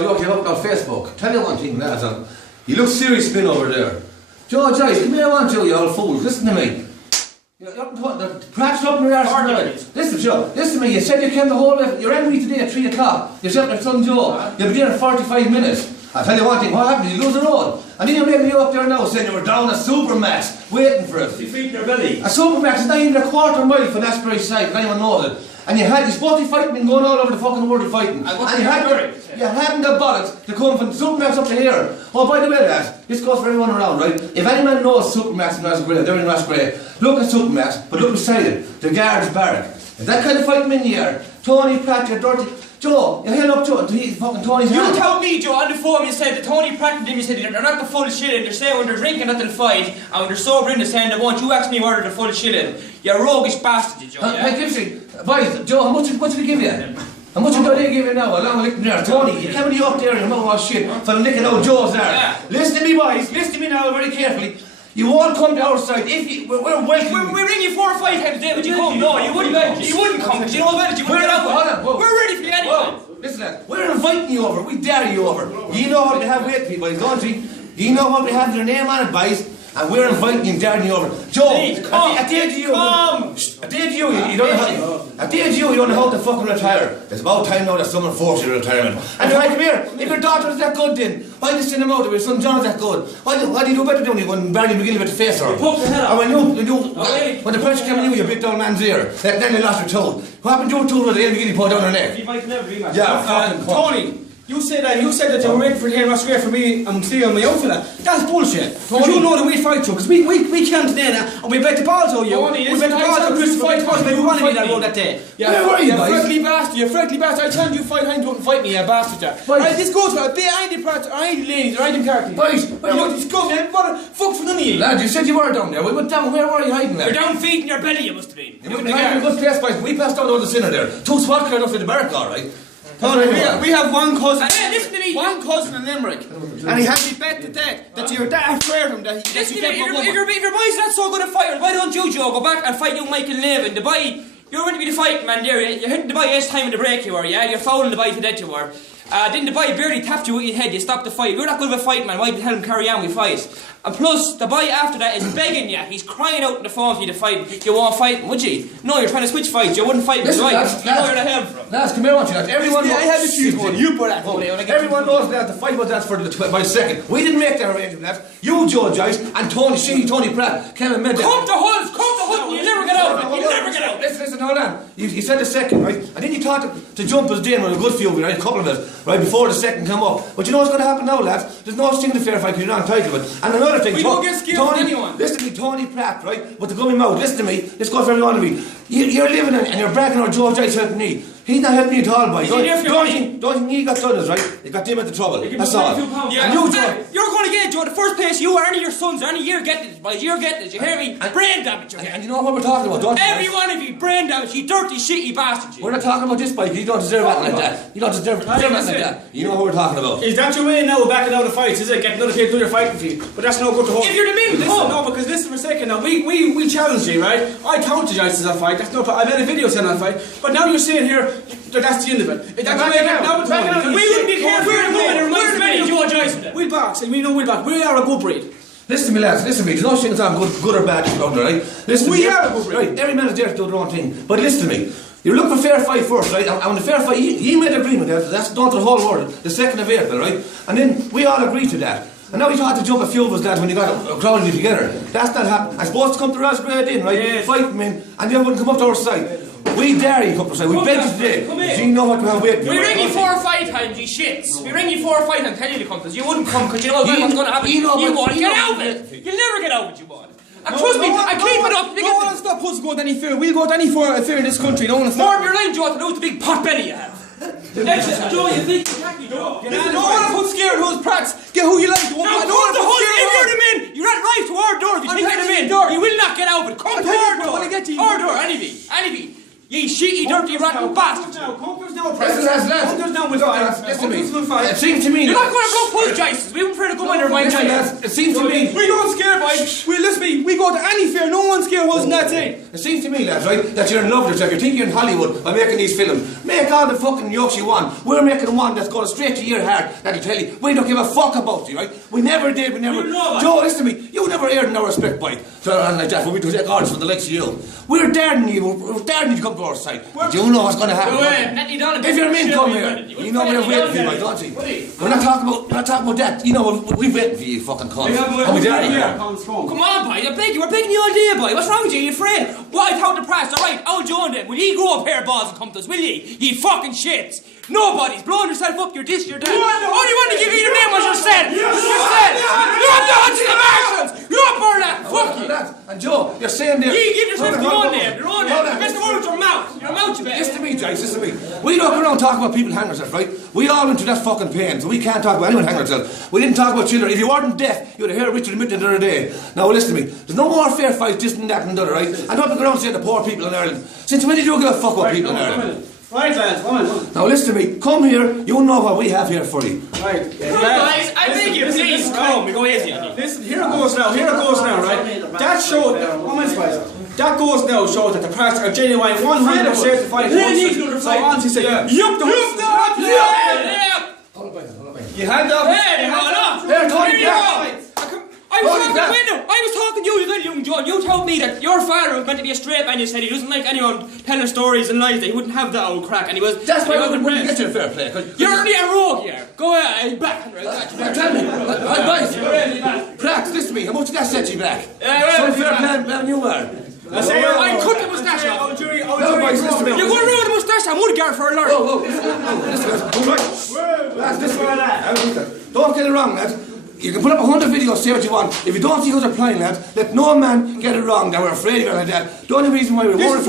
You came up on Facebook. Tell you one thing, lads. You look serious spin over there. Joe Joyce, come here, I want you old fool. Listen to me. Perhaps up in your arse. Listen, Joe. Listen to me. You said you came the whole way. You're angry today at 3 o'clock. You're sitting at son Joe. You'll be there in 45 minutes. I'll tell you one thing. What happened? You lose the road. And then you're making you up there now saying you were down a Supermax waiting for it. You feed your belly. A Supermax is not even a quarter mile from Asbury side, if anyone knows it. And you're supposed to be fighting and going all over the fucking world fighting. And you hadn't the bollocks to come from Supermax up to here. Oh, by the way, lads, this goes for everyone around, right? If any man knows Supermax in Roscrea, they're in Roscrea, look at Supermax, but look beside it, the guards barrack. If that kind of fighting in the air, Tony Pratt, you're dirty. Joe, you're held up to fucking Tony's You hand. told me, Joe, on the phone, you said that Tony Pratt and them, you said they're not the full shilling. They're saying when they're drinking that they'll fight, and when they're sober in the saying they won't. You asked me whether they're full shilling. You roguish bastard, Joe. Yeah? Hey, Gibson, boys, Joe, how much did they give you? How much did they give you now? Along with licking there. Tony, you came up there and your mouth was shit for licking out Joe's there. Yeah. Listen to me, boys, listen to me now very carefully. You won't come to our side if you. We're welcome. We ring you 4 or 5 times a day, but you come. No, you wouldn't. You wouldn't come because you know about it. You wouldn't get out. We're ready for you anyway. Listen, lad, we're inviting you over. We dare you over. You know what they have with me, boys, don't you? You know what they have their name on it, boys. And we're inviting you and daring you over. Joe, please, come. At the age of you, come. At the age of you, you don't know how. At the age of you don't know how to fucking retire. It's about time now that someone forces you to retirement. And right, come here. If your daughter's that good, then why do you send him out? If your son John's that good, why do you do better than you when Barney McGill with the face on? Poke the head off. And when the pressure came on you big down man's ear, then you lost your toe. What happened to your toe with the McGill put down her neck? You might never rematch. Yeah, fucking Tony. You said that you were waiting for here in Roscrea for me and see on my own for that. That's bullshit. Because you know that we'd fight you. Because we came today now and we bet the balls on you. We bet the balls on Christopher. We fought you wanted me that road that day. Where were you, boys? You freckly bastard. I told you fight hand, don't fight me, you bastard there. Right, this goes for a bit. I ain't the Pratt, I ain't the ladies, or I ain't the character. Boys, fuck for none of you. Lad, you said you were down there. We went down. Where were you hiding there? You're down feeding your belly, you must have been. You wouldn't have been a good place, boys. We passed down the sinner there. 2 SWAT cars up in the barrack, all right. We have one cousin. Listen to me. One cousin in Limerick, and he had me bet to death that you're that afraid of him that he. Listen to me. If your boy's not so good at fighting, why don't you, Joe, go back and fight young Michael Nevin? The boy, you're going to be the fighting man there. You're hitting the boy each time in the break you were, yeah. You're fouling the boy to death you were. Then the boy barely tapped you with your head. You stopped the fight. You're not good of a fight man. Why tell him carry on with fight? And plus, the boy after that is begging you. He's crying out in the phone for you to fight. You won't fight him, would you? No, you're trying to switch fights. You wouldn't fight him. You know you're the hell from. Lads, come here, want you. Everyone knows. I had the truth. You put that. Everyone knows that the fight was that for the 12 second. We didn't make that arrangement, lads. You, Joe Joyce, and Tony Pratt came and made that. Come to Hull. You'll never get out of it. You'll never get out. Listen, hold on. You said the second, right? And then you thought to jump us in with a good few of you, right? A couple of us, right? Before the second come up. But you know what's going to happen now, lads? There's no such thing in the fair fight because you're not entitled to it. And another thing, we don't get scared of anyone. Listen to me, Tony Pratt, right? With the gummy mouth, listen to me. Let's go for every one of you. You're living in and you're bragging on Joe Joyce helping me. He's not helping me at all, boy. Don't think he got done this, right? He got them into trouble. That's all. Yeah. And you, Joe. You're going to get, Joe, the first place you or any of your sons or any of you getting this, boys. You're getting this. You hear me? Brain damage. And you know what we're talking about, don't you? Every one of you, brain damage. You dirty, shitty bastard. We're not talking about this, boy. You don't deserve anything like that. You don't deserve anything like that. You know what we're talking about. Is that your way now of backing out of fights? Is it? Getting other people to do your fighting for you? But that's no good to hold. If you're the men, listen, no, because listen for a second now. We challenged you, right? I counted you as a fight. That's no problem. I made a video saying that fight. But now you're saying here that that's the end of it. We wouldn't be careful. We're Joe Joyce. We'll box, and we know we'll box. We are a good breed. Listen to me, lads. Listen to me. There's no things on good or bad around there, right? Listen we are a good breed. Right. Every man is there to do their own thing. But listen to me. You're looking for fair fight first, right? And the fair fight, he made an agreement. That's done to the whole world. The 2nd of April, right? And then we all agreed to that. And now you had to jump a few of us, lads, when you got a crowd of you together. That's not happening. I'm supposed to come to Roscrea then, right? Yes. Fight them in, and they wouldn't come up to our side. We dare you come to our side. We beg you today. Come in. Do you know what we have waiting? We ring you 4 or 5 times, you shits. We ring you 4 or 5 times, tell you to come, because you wouldn't come, because you know what's going to happen. You won't get out of it. You'll never get out of it, you won't. And trust me, I keep it up. No one will stop us going to any fair. We'll go to any fair in this country. No one will stop. Form your line, Joe, to know the big pot belly you have. Joe, you think you're happy, Joe? No one will put scared who's Prats. Get who you like. No one will put scared. If you're the men, you're not right to our door. If you think you're the men, you will not get out of it. Come to our door. Our door, any of you. Ye shitty, dirty, rotten bastards. Comfort's now, Listen, lads. Comfort's now with five. Listen to me. Comfort's with five. It seems to me. You're not going to blow pull Joyces. We wouldn't prefer to go under my Listen, Joyce. lads. It seems to me. We don't scare, boys. We go to any fair. No one scare us in that thing. It seems to me, lads, right, that you're in love with yourself. You think you're in Hollywood by making these films. Make all the fucking jokes you want. We're making one that's going straight to your heart. That'll tell you, we don't give a fuck about you, right? We never did, we never... You know Joe, listen to me. You never earned no respect, boy. So, like that, when we take orders from the likes of you. We're daring you. We're daring you to come to our side. Do you know what's going to happen? If you're men, come here. You know we're waiting for you, don't you? We're not talking about that. You know, we're waiting for you, fucking cunt. And we dare you. Come on, boy, I beg you, we're begging you all day, boy. What's wrong with you? You're afraid? What I told the press, alright, I'll join them. Will ye grow up hair balls and come to us, will ye? Ye fucking shits. Nobody's blowing yourself up, you're this, you're that. All you want to give you the name was yourself. Yourself. You're up the Hutchinson Marshals. You're up for that. Fuck you. And Joe, you're saying there... You give yourself your own name. Your own name. Best of all with your mouth. Your mouth, you bet. Listen to me, Joyce, listen to me. We don't go around talking about people hanging themselves, right? We all went through that fucking pain, so we can't talk about anyone hanging themselves. We didn't talk about children. If you weren't deaf, you would have heard Richard admit the other day. Now listen to me. There's no more fair fights, this and that and the other, right? And don't go around saying the poor people in Ireland. Since when did you give a fuck about people in Ireland? Right, lads, come on. Now listen to me. Come here. You know what we have here for you. Right. Guys, I beg you, please come. We go easy on you. Listen, here it goes now, right? That show, that goes now shows that the press are genuine 100% certified. So honestly say, yup the You hand up. Hey, hold on. There, Tony. I was talking to you, young John. You told me that your father was meant to be a straight man. You said he doesn't like anyone telling stories and lies. That he wouldn't have that old crack, and he was. That's why we wouldn't get you a fair play. You're only a rogue here. Go ahead, back. Tell me, boys. Crack, listen to me. How much did that set you back? Some fair play man you were. I cut the moustache off. You're going to ruin the moustache. I'm going to go for a lurk. Don't get it wrong, lads. You can put up 100 videos, say what you want. If you don't see who's applying, lads, let no man get it wrong that we're afraid of it like that. The only reason why we're worried